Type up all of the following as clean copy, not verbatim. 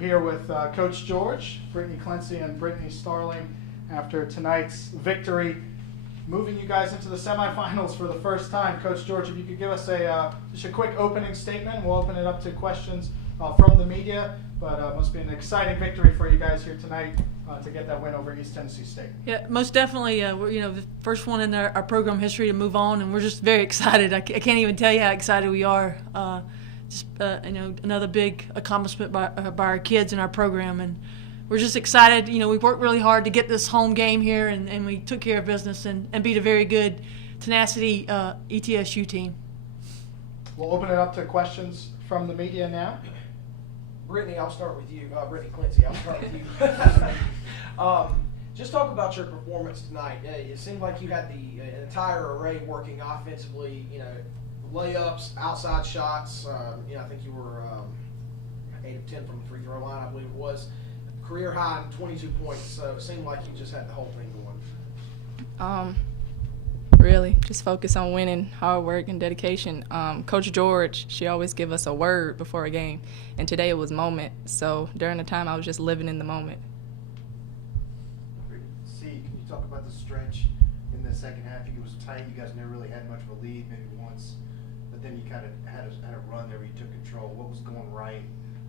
here with Coach George, Brittany Clancy, and Brittany Starling after tonight's victory, moving you guys into the semifinals for the first time. Coach George, if you could give us just a quick opening statement. We'll open it up to questions from the media, but must be an exciting victory for you guys here tonight to get that win over East Tennessee State. Yeah, most definitely. We're the first one in our program history to move on, and we're just very excited. I can't even tell you how excited we are. Another big accomplishment by our kids in our program, and we're just excited. We worked really hard to get this home game here, and we took care of business and beat a very good tenacity ETSU team. We'll open it up to questions from the media now. Brittany, I'll start with you. Brittany Clancy, I'll start with you. Just talk about your performance tonight. It seemed like you had the entire array working offensively. Layups, outside shots. I think you were 8 of 10 from the free throw line, I believe it was. Career high in 22 points. So it seemed like you just had the whole thing going. Really, just focus on winning, hard work, and dedication. Coach George, she always give us a word before a game, and today it was moment. So during the time, I was just living in the moment. Can you talk about the stretch in the second half? It was tight. You guys never really had much of a lead, maybe once, but then you kind of had a run there where you took control. What was going right?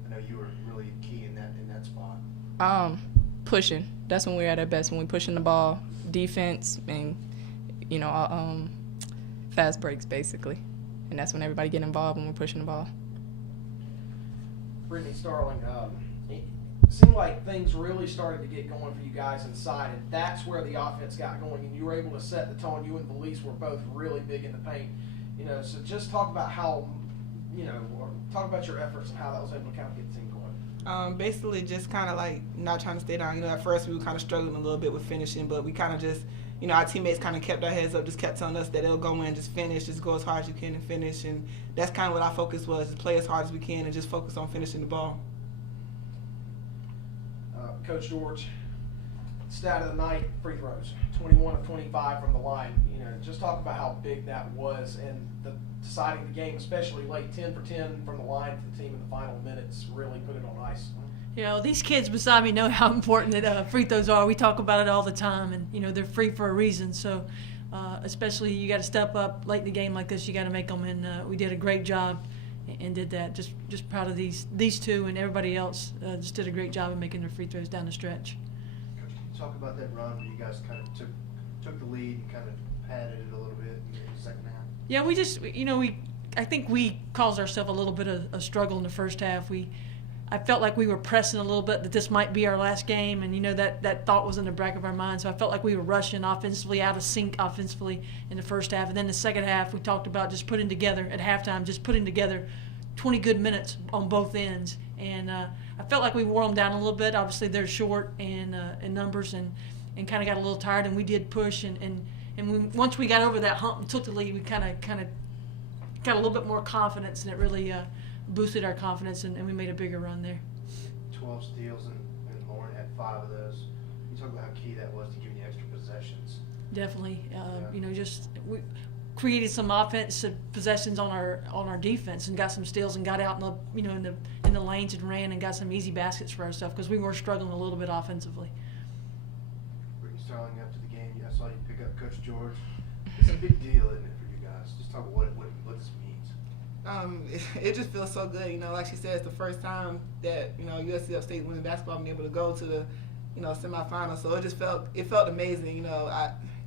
I know you were really key in that spot. Pushing. That's when we're at our best, when we're pushing the ball, defense, and fast breaks basically, and that's when everybody get involved when we're pushing the ball. Brittany Starling, it seemed like things really started to get going for you guys inside, and that's where the offense got going, and you were able to set the tone. You and Felice were both really big in the paint. So just talk about how, talk about your efforts and how that was able to kind of get the team going. Basically just kind of like not trying to stay down. At first we were kind of struggling a little bit with finishing, but we kind of just, our teammates kind of kept our heads up, just kept telling us that they'll go in, just finish, just go as hard as you can and finish. And that's kind of what our focus was, just play as hard as we can and just focus on finishing the ball. Coach George, stat of the night, free throws, 21 of 25 from the line. Just talk about how big that was and the deciding the game, especially late, 10 for 10 from the line for the team in the final minutes, really put it on ice. These kids beside me know how important that free throws are. We talk about it all the time, and they're free for a reason. So, especially you got to step up late in the game like this. You got to make them, and we did a great job and did that. Just proud of these two and everybody else. Just did a great job of making their free throws down the stretch. Coach, can you talk about that run where you guys kind of took the lead and kind of padded it a little bit in the second half? Yeah, we just I think we caused ourselves a little bit of a struggle in the first half. I felt like we were pressing a little bit, that this might be our last game, and that thought was in the back of our mind. So I felt like we were rushing offensively, out of sync offensively in the first half. And then the second half, we talked about just putting together at halftime, just putting together 20 good minutes on both ends. And I felt like we wore them down a little bit. Obviously, they're short in numbers and kind of got a little tired, and we did push. And once we got over that hump and took the lead, we kind of got a little bit more confidence, and it really boosted our confidence, and we made a bigger run there. 12 steals, and Lauren had 5 of those. You talk about how key that was to giving you extra possessions. Definitely. We created some offensive possessions on our defense and got some steals and got out in the lanes and ran and got some easy baskets for ourselves because we were struggling a little bit offensively. Brittany Starling, after the game, I saw you pick up Coach George. It's a big deal, isn't it, for you guys? Just talk about what this means. It just feels so good. Like she said, it's the first time that USC Upstate women's basketball been able to go to the semifinals. So it felt amazing.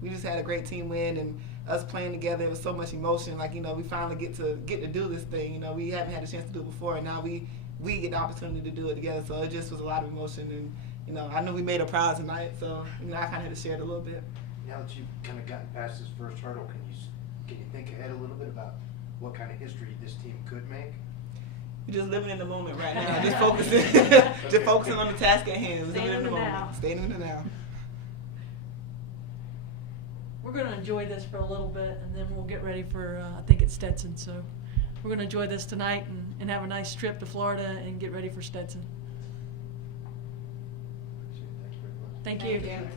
We just had a great team win, and us playing together, it was so much emotion. We finally get to do this thing. We haven't had a chance to do it before, and now we get the opportunity to do it together. So it just was a lot of emotion, and I knew we made her proud tonight. So I kind of had to share it a little bit. Now that you've kind of gotten past this first hurdle, can you think ahead a little bit about what kind of history this team could make? We're just living in the moment right now. Just focusing on the task at hand. Staying in the moment. Staying in the now. We're going to enjoy this for a little bit, and then we'll get ready for, I think it's Stetson. So we're going to enjoy this tonight and have a nice trip to Florida and get ready for Stetson. Thank you very much. Thank you.